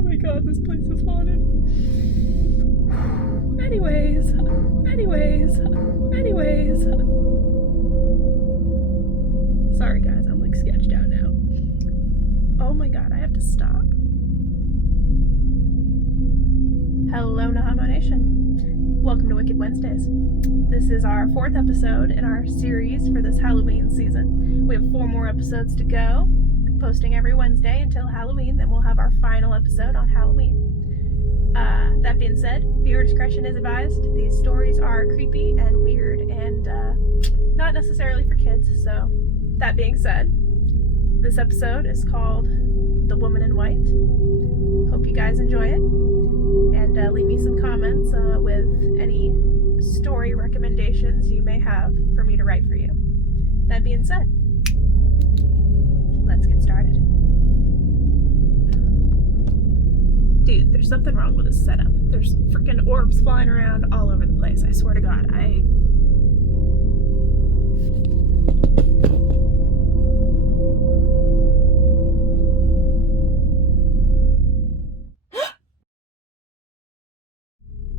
Oh my god, this place is haunted. Anyways. Sorry guys, I'm like sketched out now. Oh my god, I have to stop. Hello, Nahamo Nation. Welcome to Wicked Wednesdays. This is our 4th episode in our series for this Halloween season. We have 4 more episodes to go, posting every Wednesday until Halloween, then we'll have our final episode on Halloween. That being said, viewer discretion is advised. These stories are creepy and weird and not necessarily for kids, so that being said, this episode is called The Woman in White. Hope you guys enjoy it, and leave me some comments with any story recommendations you may have for me to write for you. That being said, let's get started. Dude, there's something wrong with this setup. There's freaking orbs flying around all over the place. I swear to God,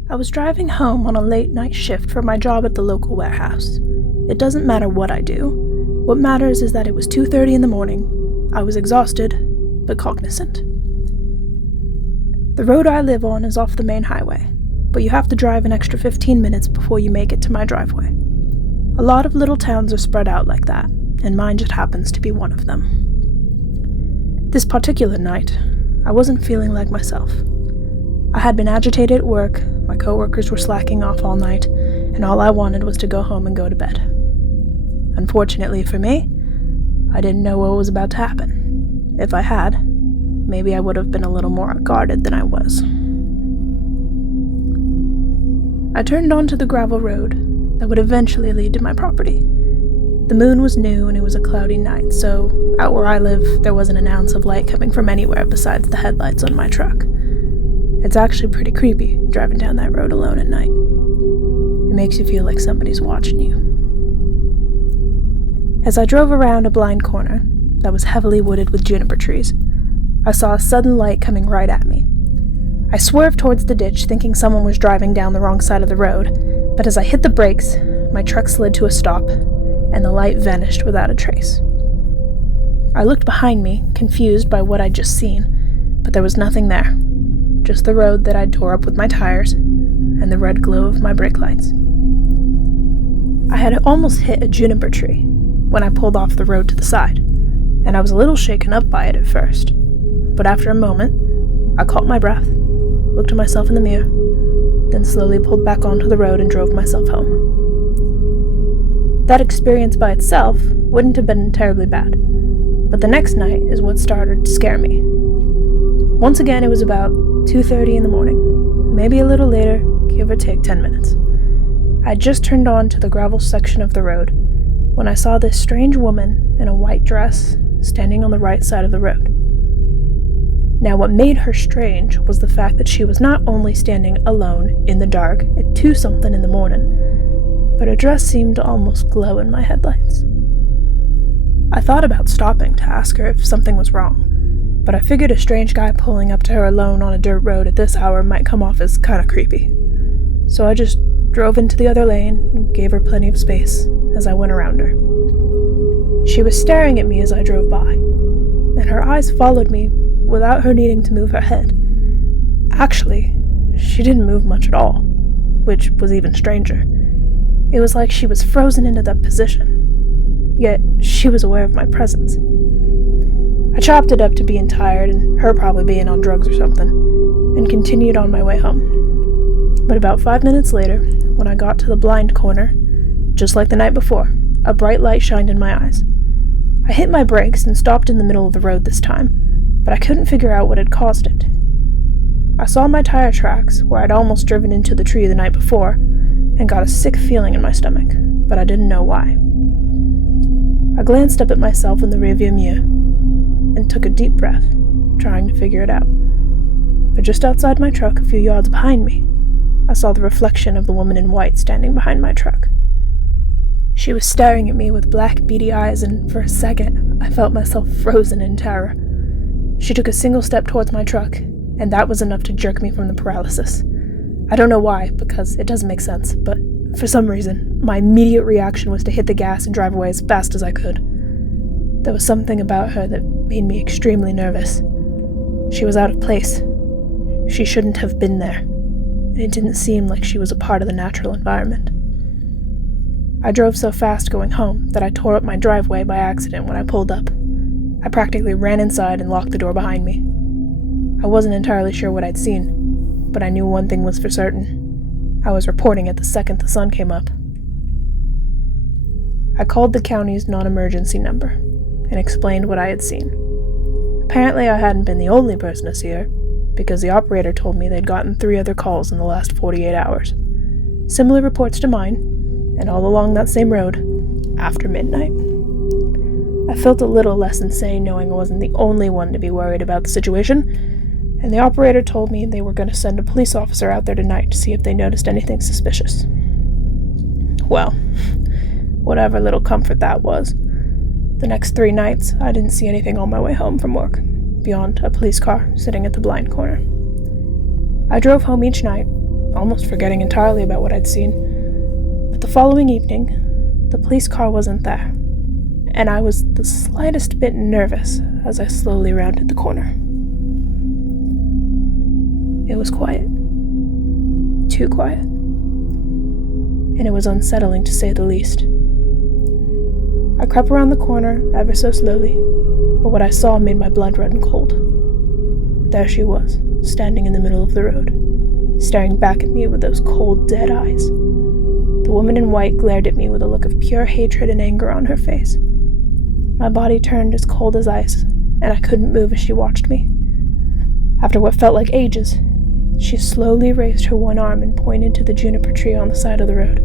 I was driving home on a late night shift for my job at the local warehouse. It doesn't matter what I do. What matters is that it was 2:30 in the morning. I was exhausted, but cognizant. The road I live on is off the main highway, but you have to drive an extra 15 minutes before you make it to my driveway. A lot of little towns are spread out like that, and mine just happens to be one of them. This particular night, I wasn't feeling like myself. I had been agitated at work, my coworkers were slacking off all night, and all I wanted was to go home and go to bed. Unfortunately for me, I didn't know what was about to happen. If I had, maybe I would have been a little more guarded than I was. I turned onto the gravel road that would eventually lead to my property. The moon was new and it was a cloudy night, so out where I live, there wasn't an ounce of light coming from anywhere besides the headlights on my truck. It's actually pretty creepy driving down that road alone at night. It makes you feel like somebody's watching you. As I drove around a blind corner that was heavily wooded with juniper trees, I saw a sudden light coming right at me. I swerved towards the ditch, thinking someone was driving down the wrong side of the road, but as I hit the brakes, my truck slid to a stop, and the light vanished without a trace. I looked behind me, confused by what I'd just seen, but there was nothing there. Just the road that I'd tore up with my tires, and the red glow of my brake lights. I had almost hit a juniper tree when I pulled off the road to the side, and I was a little shaken up by it at first. But after a moment, I caught my breath, looked at myself in the mirror, then slowly pulled back onto the road and drove myself home. That experience by itself wouldn't have been terribly bad, but the next night is what started to scare me. Once again, it was about 2:30 in the morning, maybe a little later, give or take 10 minutes. I just turned on to the gravel section of the road when I saw this strange woman in a white dress standing on the right side of the road. Now, what made her strange was the fact that she was not only standing alone in the dark at 2-something in the morning, but her dress seemed to almost glow in my headlights. I thought about stopping to ask her if something was wrong, but I figured a strange guy pulling up to her alone on a dirt road at this hour might come off as kinda creepy. So I just drove into the other lane and gave her plenty of space as I went around her. She was staring at me as I drove by, and her eyes followed me without her needing to move her head. Actually, she didn't move much at all, which was even stranger. It was like she was frozen into that position, yet she was aware of my presence. I chopped it up to being tired and her probably being on drugs or something, and continued on my way home. But about 5 minutes later, when I got to the blind corner, just like the night before, a bright light shined in my eyes. I hit my brakes and stopped in the middle of the road this time, but I couldn't figure out what had caused it. I saw my tire tracks where I'd almost driven into the tree the night before, and got a sick feeling in my stomach, but I didn't know why. I glanced up at myself in the rearview mirror, and took a deep breath, trying to figure it out. But just outside my truck, a few yards behind me, I saw the reflection of the woman in white standing behind my truck. She was staring at me with black, beady eyes, and for a second, I felt myself frozen in terror. She took a single step towards my truck, and that was enough to jerk me from the paralysis. I don't know why, because it doesn't make sense, but for some reason, my immediate reaction was to hit the gas and drive away as fast as I could. There was something about her that made me extremely nervous. She was out of place. She shouldn't have been there, and it didn't seem like she was a part of the natural environment. I drove so fast going home that I tore up my driveway by accident when I pulled up. I practically ran inside and locked the door behind me. I wasn't entirely sure what I'd seen, but I knew one thing was for certain. I was reporting it the second the sun came up. I called the county's non-emergency number and explained what I had seen. Apparently I hadn't been the only person to see her, because the operator told me they'd gotten 3 other calls in the last 48 hours. Similar reports to mine, and all along that same road, after midnight. I felt a little less insane knowing I wasn't the only one to be worried about the situation, and the operator told me they were going to send a police officer out there tonight to see if they noticed anything suspicious. Well, whatever little comfort that was. The next 3 nights, I didn't see anything on my way home from work, beyond a police car sitting at the blind corner. I drove home each night, almost forgetting entirely about what I'd seen, but the following evening, the police car wasn't there, and I was the slightest bit nervous as I slowly rounded the corner. It was quiet. Too quiet. And it was unsettling to say the least. I crept around the corner ever so slowly, but what I saw made my blood run cold. There she was, standing in the middle of the road, staring back at me with those cold, dead eyes. The woman in white glared at me with a look of pure hatred and anger on her face. My body turned as cold as ice, and I couldn't move as she watched me. After what felt like ages, she slowly raised her one arm and pointed to the juniper tree on the side of the road.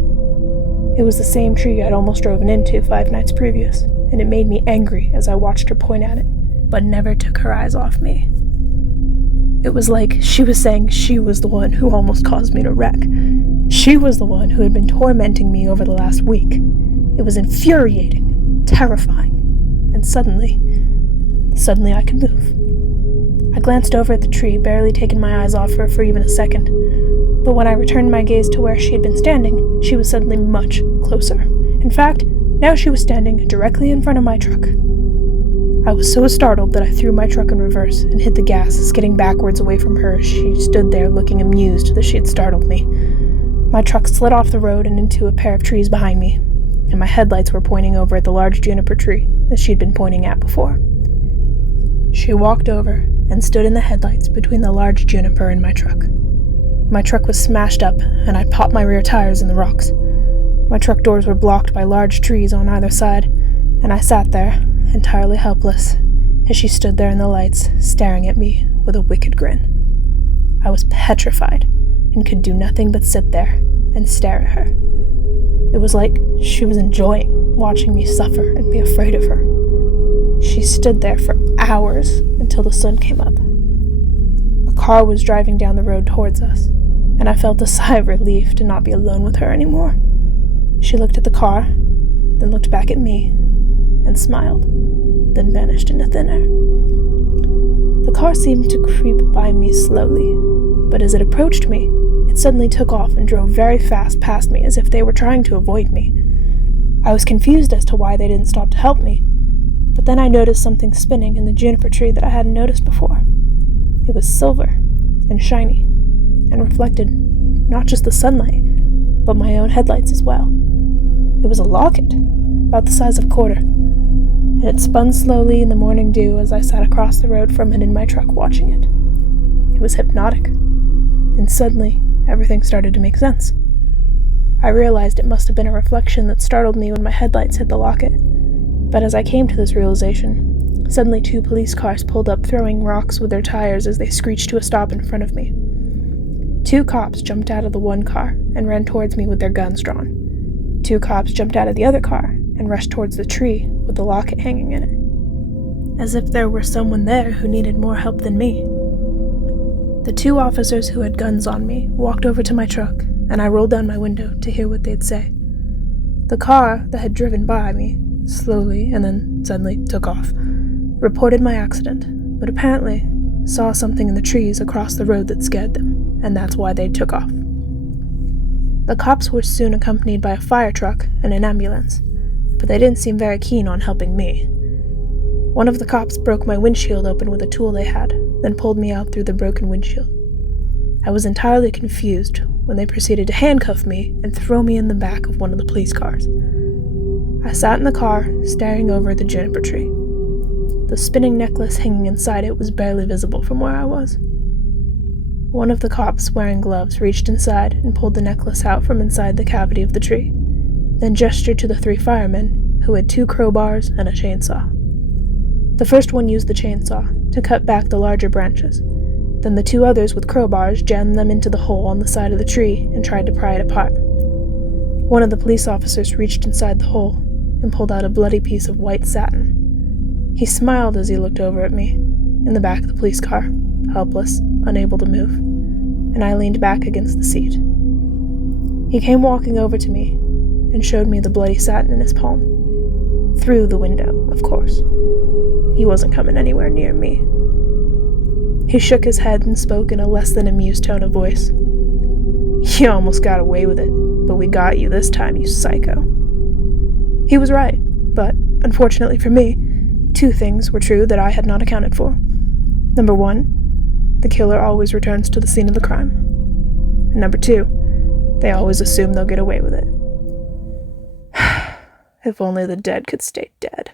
It was the same tree I'd almost driven into 5 nights previous, and it made me angry as I watched her point at it, but never took her eyes off me. It was like she was saying she was the one who almost caused me to wreck. She was the one who had been tormenting me over the last week. It was infuriating, terrifying, and suddenly I could move. I glanced over at the tree, barely taking my eyes off her for even a second. But when I returned my gaze to where she had been standing, she was suddenly much closer. In fact, now she was standing directly in front of my truck. I was so startled that I threw my truck in reverse and hit the gas, skidding backwards away from her as she stood there looking amused that she had startled me. My truck slid off the road and into a pair of trees behind me, and my headlights were pointing over at the large juniper tree that she'd been pointing at before. She walked over and stood in the headlights between the large juniper and my truck. My truck was smashed up, and I popped my rear tires in the rocks. My truck doors were blocked by large trees on either side, and I sat there, entirely helpless, as she stood there in the lights, staring at me with a wicked grin. I was petrified, and could do nothing but sit there and stare at her. It was like she was enjoying watching me suffer and be afraid of her. She stood there for hours until the sun came up. A car was driving down the road towards us, and I felt a sigh of relief to not be alone with her anymore. She looked at the car, then looked back at me, and smiled, then vanished into thin air. The car seemed to creep by me slowly, but as it approached me, it suddenly took off and drove very fast past me as if they were trying to avoid me. I was confused as to why they didn't stop to help me, but then I noticed something spinning in the juniper tree that I hadn't noticed before. It was silver and shiny, and reflected not just the sunlight, but my own headlights as well. It was a locket, about the size of a quarter, and it spun slowly in the morning dew as I sat across the road from it in my truck watching it. It was hypnotic, and suddenly everything started to make sense. I realized it must have been a reflection that startled me when my headlights hit the locket, but as I came to this realization, suddenly 2 police cars pulled up, throwing rocks with their tires as they screeched to a stop in front of me. 2 cops jumped out of the one car and ran towards me with their guns drawn. 2 cops jumped out of the other car and rushed towards the tree with the locket hanging in it, as if there were someone there who needed more help than me. The 2 officers who had guns on me walked over to my truck, and I rolled down my window to hear what they'd say. The car that had driven by me, slowly and then suddenly took off, reported my accident, but apparently saw something in the trees across the road that scared them, and that's why they took off. The cops were soon accompanied by a fire truck and an ambulance, but they didn't seem very keen on helping me. One of the cops broke my windshield open with a tool they had, then pulled me out through the broken windshield. I was entirely confused when they proceeded to handcuff me and throw me in the back of one of the police cars. I sat in the car, staring over at the juniper tree. The spinning necklace hanging inside it was barely visible from where I was. One of the cops, wearing gloves, reached inside and pulled the necklace out from inside the cavity of the tree, then gestured to the 3 firemen, who had 2 crowbars and a chainsaw. The first one used the chainsaw to cut back the larger branches. Then the 2 others with crowbars jammed them into the hole on the side of the tree and tried to pry it apart. One of the police officers reached inside the hole and pulled out a bloody piece of white satin. He smiled as he looked over at me, in the back of the police car, helpless, unable to move, and I leaned back against the seat. He came walking over to me and showed me the bloody satin in his palm. Through the window, of course. He wasn't coming anywhere near me. He shook his head and spoke in a less than amused tone of voice. "You almost got away with it, but we got you this time, you psycho." He was right, but, unfortunately for me, 2 things were true that I had not accounted for. Number 1, the killer always returns to the scene of the crime. And number 2, they always assume they'll get away with it. If only the dead could stay dead.